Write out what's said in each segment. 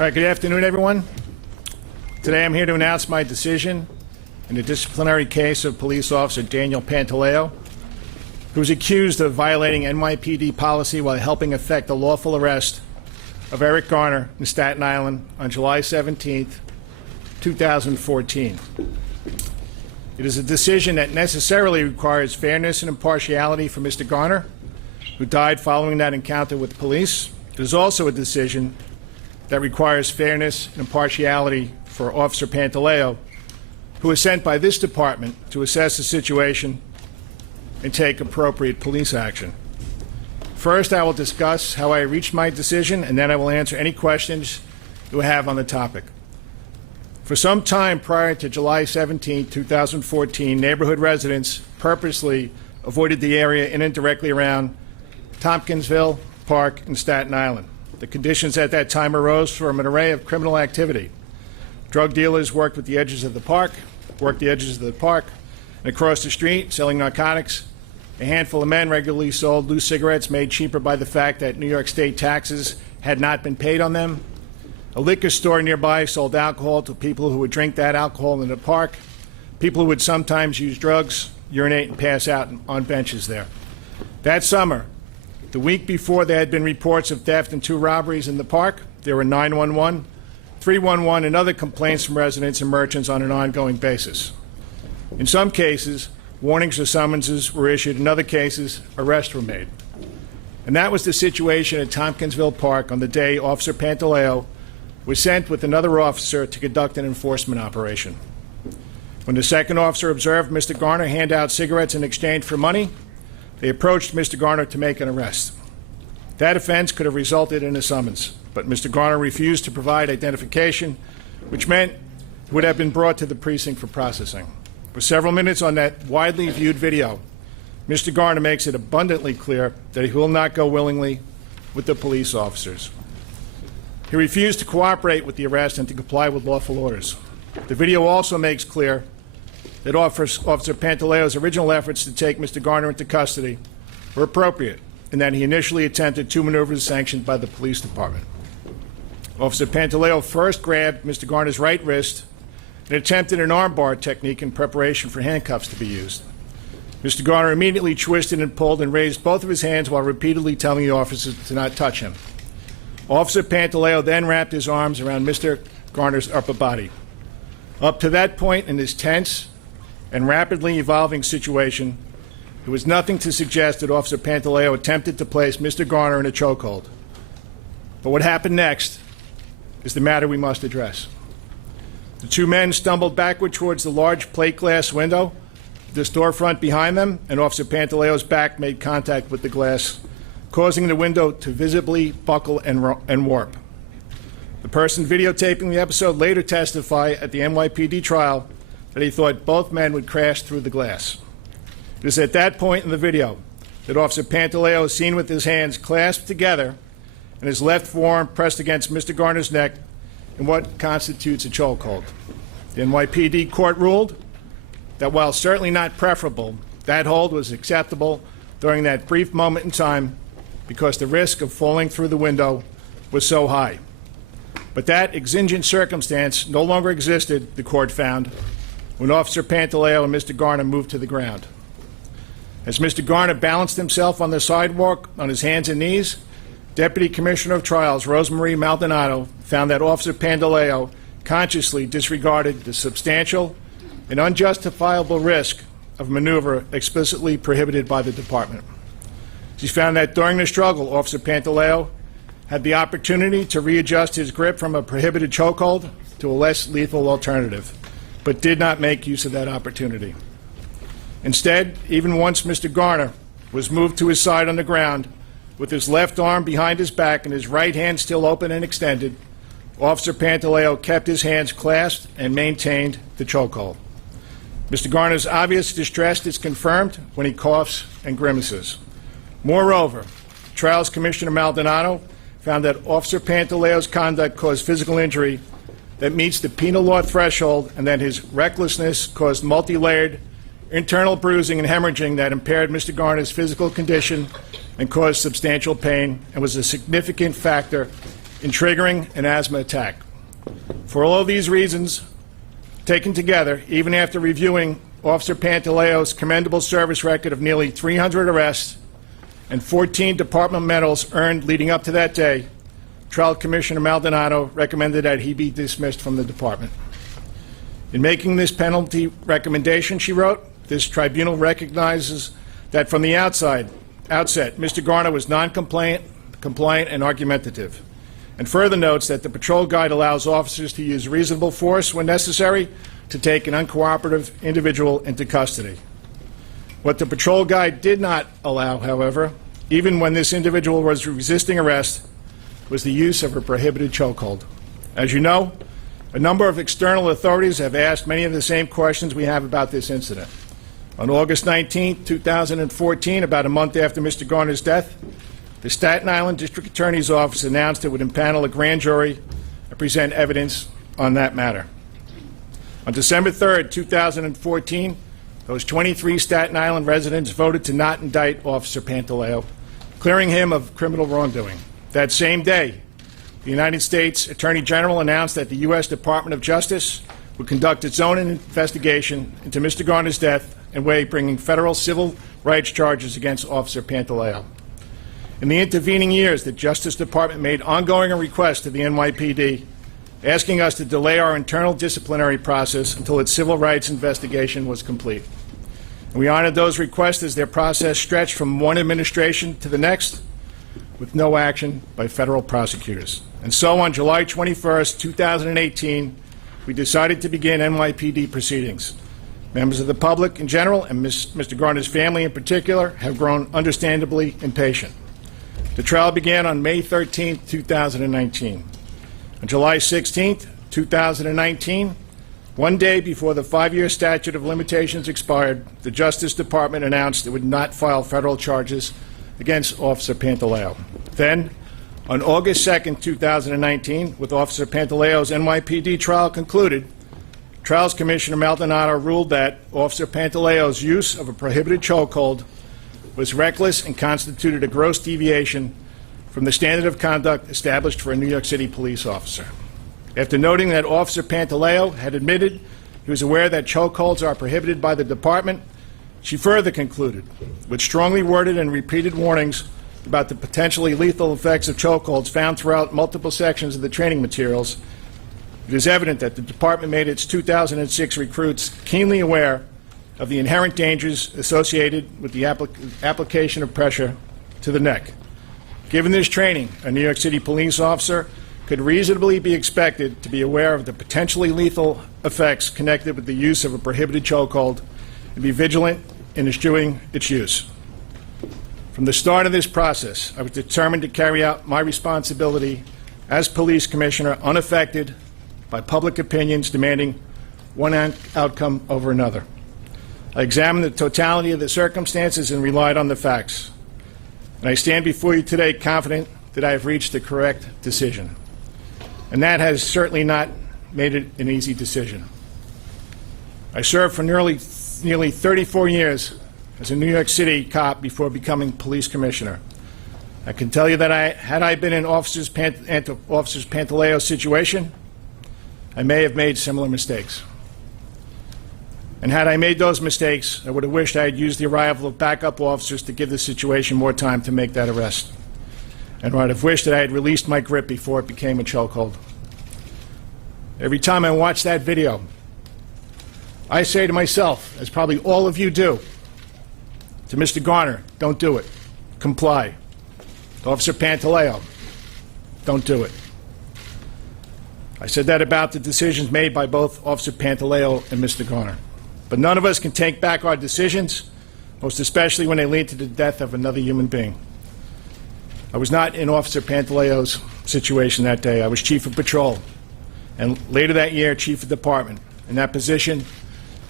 All right, good afternoon, everyone. Today I'm here to announce my decision in the disciplinary case of police officer Daniel Pantaleo, who was accused of violating NYPD policy while helping effect the lawful arrest of Eric Garner in Staten Island on July 17, 2014. It is a decision that necessarily requires fairness and impartiality for Mr. Garner, who died following that encounter with police. It is also a decision that requires fairness and impartiality for Officer Pantaleo, who was sent by this department to assess the situation and take appropriate police action. First, I will discuss how I reached my decision, and then I will answer any questions you have on the topic. For some time prior to July 17, 2014, neighborhood residents purposely avoided the area in and directly around Tompkinsville Park in Staten Island. The conditions at that time arose from an array of criminal activity. Drug dealers worked the edges of the park, and across the street, selling narcotics. A handful of men regularly sold loose cigarettes made cheaper by the fact that New York State taxes had not been paid on them. A liquor store nearby sold alcohol to people who would drink that alcohol in the park, people who would sometimes use drugs, urinate, and pass out on benches there. That summer, the week before there had been reports of theft and 2 robberies in the park, there were 911, 311, and other complaints from residents and merchants on an ongoing basis. In some cases, warnings or summonses were issued. In other cases, arrests were made. And that was the situation at Tompkinsville Park on the day Officer Pantaleo was sent with another officer to conduct an enforcement operation. When the second officer observed Mr. Garner hand out cigarettes in exchange for money, they approached Mr. Garner to make an arrest. That offense could have resulted in a summons, but Mr. Garner refused to provide identification, which meant he would have been brought to the precinct for processing. For several minutes on that widely viewed video, Mr. Garner makes it abundantly clear that he will not go willingly with the police officers. He refused to cooperate with the arrest and to comply with lawful orders. The video also makes clear that Officer Pantaleo's original efforts to take Mr. Garner into custody were appropriate, and that he initially attempted 2 maneuvers sanctioned by the police department. Officer Pantaleo first grabbed Mr. Garner's right wrist and attempted an armbar technique in preparation for handcuffs to be used. Mr. Garner immediately twisted and pulled and raised both of his hands while repeatedly telling the officers to not touch him. Officer Pantaleo then wrapped his arms around Mr. Garner's upper body. Up to that point in this tense and rapidly evolving situation, there was nothing to suggest that Officer Pantaleo attempted to place Mr. Garner in a chokehold. But what happened next is the matter we must address. The 2 men stumbled backward towards the large plate glass window, the storefront behind them, and Officer Pantaleo's back made contact with the glass, causing the window to visibly buckle and warp. The person videotaping the episode later testified at the NYPD trial that he thought both men would crash through the glass. It is at that point in the video that Officer Pantaleo is seen with his hands clasped together and his left forearm pressed against Mr. Garner's neck in what constitutes a chokehold. The NYPD court ruled that while certainly not preferable, that hold was acceptable during that brief moment in time because the risk of falling through the window was so high. But that exigent circumstance no longer existed, the court found, when Officer Pantaleo and Mr. Garner moved to the ground. As Mr. Garner balanced himself on the sidewalk on his hands and knees, Deputy Commissioner of Trials Rosemarie Maldonado found that Officer Pantaleo consciously disregarded the substantial and unjustifiable risk of maneuver explicitly prohibited by the department. She found that during the struggle, Officer Pantaleo had the opportunity to readjust his grip from a prohibited chokehold to a less lethal alternative, but did not make use of that opportunity. Instead, even once Mr. Garner was moved to his side on the ground with his left arm behind his back and his right hand still open and extended, Officer Pantaleo kept his hands clasped and maintained the chokehold. Mr. Garner's obvious distress is confirmed when he coughs and grimaces. Moreover, Trials Commissioner Maldonado found that Officer Pantaleo's conduct caused physical injury that meets the penal law threshold and that his recklessness caused multi-layered internal bruising and hemorrhaging that impaired Mr. Garner's physical condition and caused substantial pain and was a significant factor in triggering an asthma attack. For all of these reasons, taken together, even after reviewing Officer Pantaleo's commendable service record of nearly 300 arrests and 14 department medals earned leading up to that day, Trial Commissioner Maldonado recommended that he be dismissed from the department. In making this penalty recommendation, she wrote, this tribunal recognizes that from the outset, Mr. Garner was non-compliant, and argumentative, and further notes that the patrol guide allows officers to use reasonable force when necessary to take an uncooperative individual into custody. What the patrol guide did not allow, however, even when this individual was resisting arrest, was the use of a prohibited chokehold. As you know, a number of external authorities have asked many of the same questions we have about this incident. On August 19, 2014, about a month after Mr. Garner's death, the Staten Island District Attorney's Office announced it would impanel a grand jury and present evidence on that matter. On December 3, 2014, those 23 Staten Island residents voted to not indict Officer Pantaleo, clearing him of criminal wrongdoing. That same day, the United States Attorney General announced that the U.S. Department of Justice would conduct its own investigation into Mr. Garner's death and way bringing federal civil rights charges against Officer Pantaleo. In the intervening years, the Justice Department made ongoing requests to the NYPD asking us to delay our internal disciplinary process until its civil rights investigation was complete. And we honored those requests as their process stretched from one administration to the next with no action by federal prosecutors. And so on July 21, 2018, we decided to begin NYPD proceedings. Members of the public in general and Mr. Garner's family in particular have grown understandably impatient. The trial began on May 13, 2019. On July 16, 2019, one day before the 5-year statute of limitations expired, the Justice Department announced it would not file federal charges against Officer Pantaleo. Then, on August 2, 2019, with Officer Pantaleo's NYPD trial concluded, Trials Commissioner Maldonado ruled that Officer Pantaleo's use of a prohibited chokehold was reckless and constituted a gross deviation from the standard of conduct established for a New York City police officer. After noting that Officer Pantaleo had admitted he was aware that chokeholds are prohibited by the department, she further concluded, with strongly worded and repeated warnings about the potentially lethal effects of chokeholds found throughout multiple sections of the training materials, it is evident that the department made its 2006 recruits keenly aware of the inherent dangers associated with the application of pressure to the neck. Given this training, a New York City police officer could reasonably be expected to be aware of the potentially lethal effects connected with the use of a prohibited chokehold and be vigilant in eschewing its use. From the start of this process, I was determined to carry out my responsibility as police commissioner unaffected by public opinions demanding one outcome over another. I examined the totality of the circumstances and relied on the facts. And I stand before you today confident that I have reached the correct decision. And that has certainly not made it an easy decision. I served for nearly 34 years as a New York City cop before becoming police commissioner. I can tell you that had I been in Officer Pantaleo's situation, I may have made similar mistakes. And had I made those mistakes, I would have wished I had used the arrival of backup officers to give the situation more time to make that arrest. And I would have wished that I had released my grip before it became a chokehold. Every time I watch that video, I say to myself, as probably all of you do, to Mr. Garner, don't do it. Comply. To Officer Pantaleo, don't do it. I said that about the decisions made by both Officer Pantaleo and Mr. Garner. But none of us can take back our decisions, most especially when they lead to the death of another human being. I was not in Officer Pantaleo's situation that day. I was chief of patrol, and later that year, chief of department. In that position,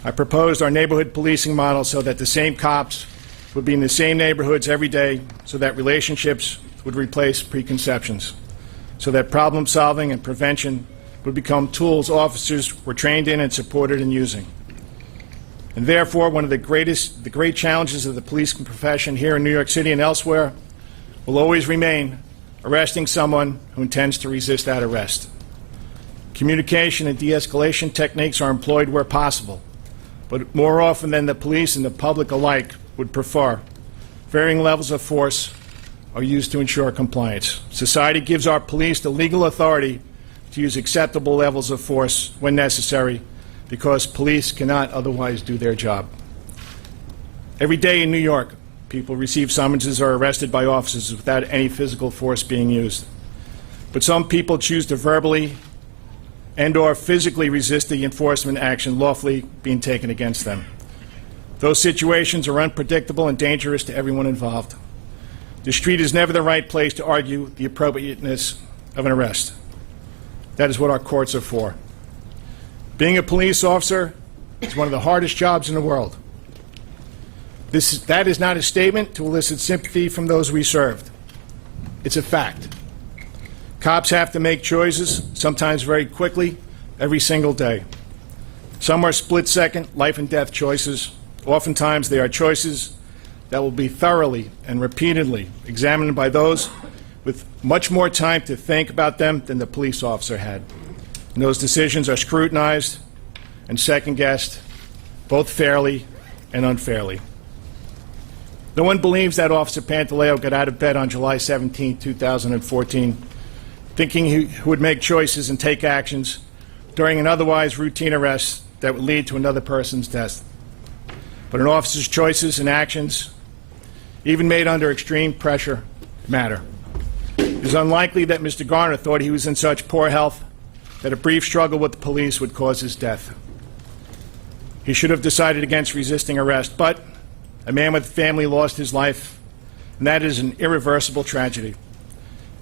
I proposed our neighborhood policing model so that the same cops would be in the same neighborhoods every day, so that relationships would replace preconceptions, so that problem solving and prevention would become tools officers were trained in and supported in using. And therefore, one of the great challenges of the police profession here in New York City and elsewhere will always remain arresting someone who intends to resist that arrest. Communication and de-escalation techniques are employed where possible, but more often than the police and the public alike would prefer, varying levels of force are used to ensure compliance. Society gives our police the legal authority to use acceptable levels of force when necessary because police cannot otherwise do their job. Every day in New York, people receive summonses or are arrested by officers without any physical force being used. But some people choose to verbally and/or physically resist the enforcement action lawfully being taken against them. Those situations are unpredictable and dangerous to everyone involved. The street is never the right place to argue the appropriateness of an arrest. That is what our courts are for. Being a police officer is one of the hardest jobs in the world. That is not a statement to elicit sympathy from those we served. It's a fact. Cops have to make choices, sometimes very quickly, every single day. Some are split-second, life-and-death choices. Oftentimes they are choices that will be thoroughly and repeatedly examined by those with much more time to think about them than the police officer had. And those decisions are scrutinized and second-guessed, both fairly and unfairly. No one believes that Officer Pantaleo got out of bed on July 17, 2014, thinking he would make choices and take actions during an otherwise routine arrest that would lead to another person's death. But an officer's choices and actions, even made under extreme pressure, matter. It is unlikely that Mr. Garner thought he was in such poor health that a brief struggle with the police would cause his death. He should have decided against resisting arrest, but a man with a family lost his life, and that is an irreversible tragedy.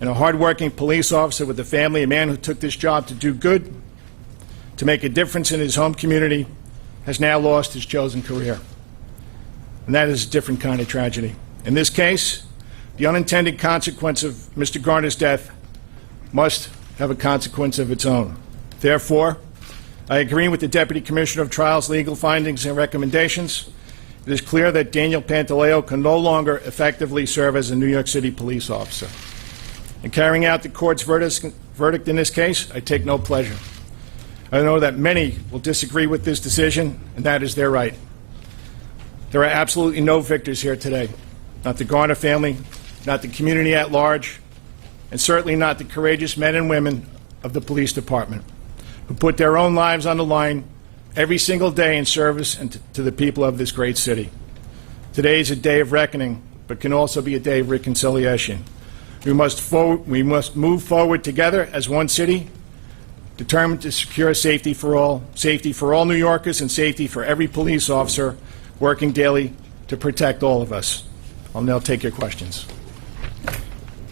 And a hardworking police officer with a family, a man who took this job to do good, to make a difference in his home community, has now lost his chosen career. And that is a different kind of tragedy. In this case, the unintended consequence of Mr. Garner's death must have a consequence of its own. Therefore, I agree with the Deputy Commissioner of Trials' legal findings and recommendations. It is clear that Daniel Pantaleo can no longer effectively serve as a New York City police officer. In carrying out the court's verdict in this case, I take no pleasure. I know that many will disagree with this decision, and that is their right. There are absolutely no victors here today. Not the Garner family, not the community at large, and certainly not the courageous men and women of the police department who put their own lives on the line every single day in service and to the people of this great city. Today is a day of reckoning, but can also be a day of reconciliation. We must move forward together as one city, determined to secure safety for all New Yorkers and safety for every police officer working daily to protect all of us. I'll now take your questions.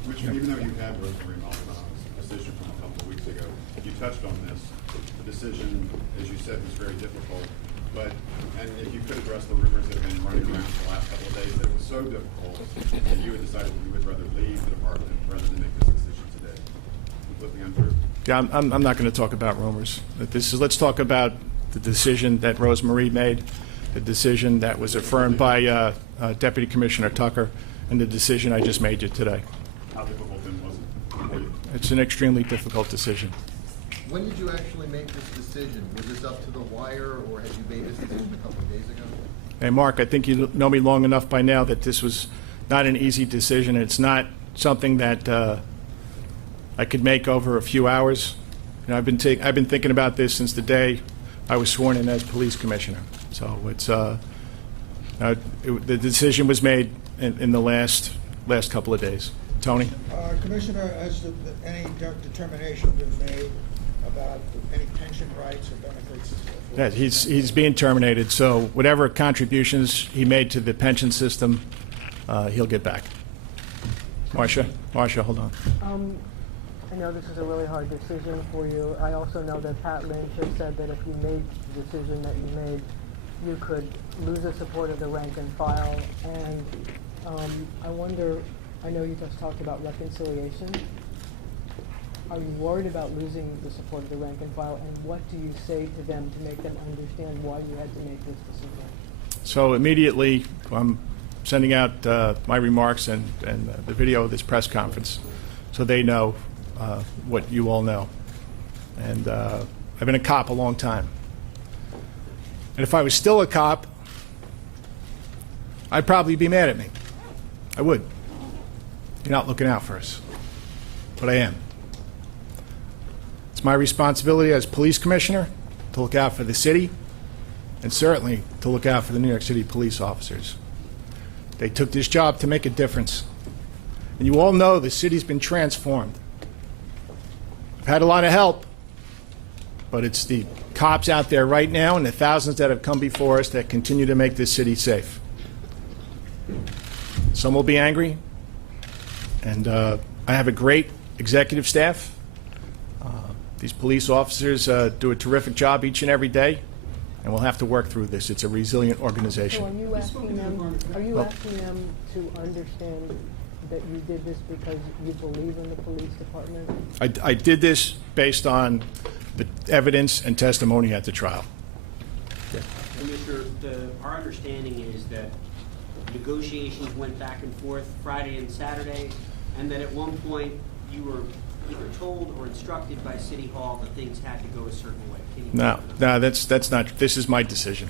Commissioner, even though you had Rosemary Maldonado's decision from a couple of weeks ago, you touched on this. The decision, as you said, was very difficult. And if you could address the rumors that have been running around for the last couple of days, that it was so difficult that you had decided you would rather leave the department rather than make this decision today. Completely untrue. Yeah, I'm not going to talk about rumors. Let's talk about the decision that Rosemary made, the decision that was affirmed by Deputy Commissioner Tucker, and the decision I just made you today. How difficult then was it for you? It's an extremely difficult decision. When did you actually make this decision? Was this up to the wire, or had you made this decision a couple of days ago? Hey, Mark, I think you know me long enough by now that this was not an easy decision. It's not something that I could make over a few hours. You know, I've been thinking about this since the day I was sworn in as police commissioner. So it's the decision was made in the last couple of days. Tony? Commissioner, has any determination been made about any pension rights or benefits? Yeah, he's being terminated, so whatever contributions he made to the pension system, he'll get back. Marcia, hold on. I know this is a really hard decision for you. I also know that Pat Lynch has said that if you made the decision that you made, you could lose the support of the rank and file. And I wonder, I know you just talked about reconciliation. Are you worried about losing the support of the rank and file, and what do you say to them to make them understand why you had to make this decision? So immediately, I'm sending out my remarks and the video of this press conference. so they know what you all know. And I've been a cop a long time. And if I was still a cop, I'd probably be mad at me. I would. You're not looking out for us. But I am. It's my responsibility as police commissioner to look out for the city, and certainly to look out for the New York City police officers. They took this job to make a difference. And you all know the city's been transformed. I've had a lot of help, but it's the cops out there right now and the thousands that have come before us that continue to make this city safe. Some will be angry, and I have a great executive staff. These police officers do a terrific job each and every day, and we'll have to work through this. It's a resilient organization. So are you asking them to understand that you did this because you believe in the police department? I did this based on the evidence and testimony at the trial. Commissioner, our understanding is that negotiations went back and forth Friday and Saturday, and that at one point you were either told or instructed by City Hall that things had to go a certain way. Can you No, that's not. This is my decision.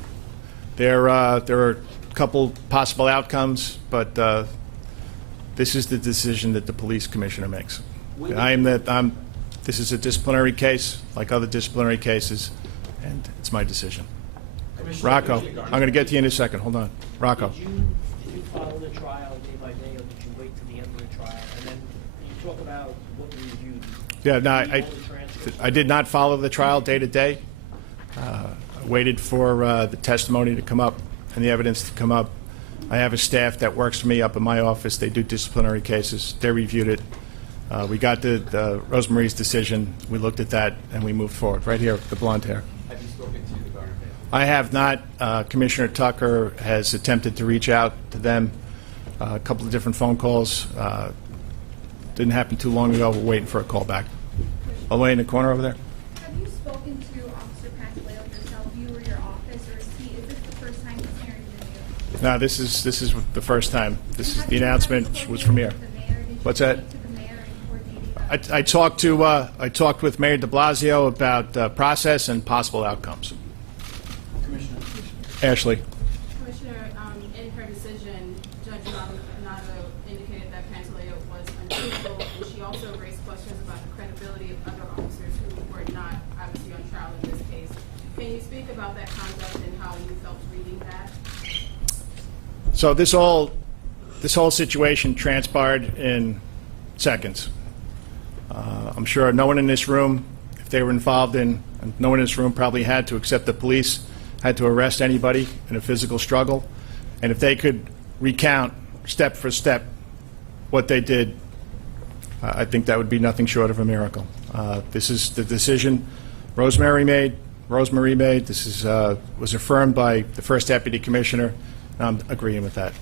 There are a couple possible outcomes, but this is the decision that the police commissioner makes. This is a disciplinary case, like other disciplinary cases, and it's my decision. Rocco, I'm going to get to you in a second. Hold on. Rocco. Did you follow the trial day by day, or did you wait to the end of the trial? And then you talk about what you reviewed. Yeah, no, I did not follow the trial day to day. I waited for the testimony to come up and the evidence to come up. I have a staff that works for me up in my office. They do disciplinary cases. They reviewed it. We got the Rosemarie's decision. We looked at that, and we moved forward. Right here, the blonde hair. Have you spoken to the Garner family? I have not. Commissioner Tucker has attempted to reach out to them. A couple of different phone calls. Didn't happen too long ago. We're waiting for a call back. All the way in the corner over there. Have you spoken to Officer Pantaleo yourself, you or your office, or is this the first time he's hearing the news? No, this is the first time. This is the announcement was from here. What's that? I talked with Mayor de Blasio about process and possible outcomes. Commissioner. Ashley. Commissioner, in her decision, Judge Nato indicated that Pantaleo was untruthful, and she also raised questions about the credibility of other officers who were not obviously on trial in this case. Can you speak about that conduct and how you felt reading that? So this whole situation transpired in seconds. I'm sure no one in this room, if they were involved in, no one in this room probably had to, except the police, had to arrest anybody in a physical struggle. And if they could recount step for step what they did, I think that would be nothing short of a miracle. This is the decision Rosemary made. This was affirmed by the first deputy commissioner, and I'm agreeing with that.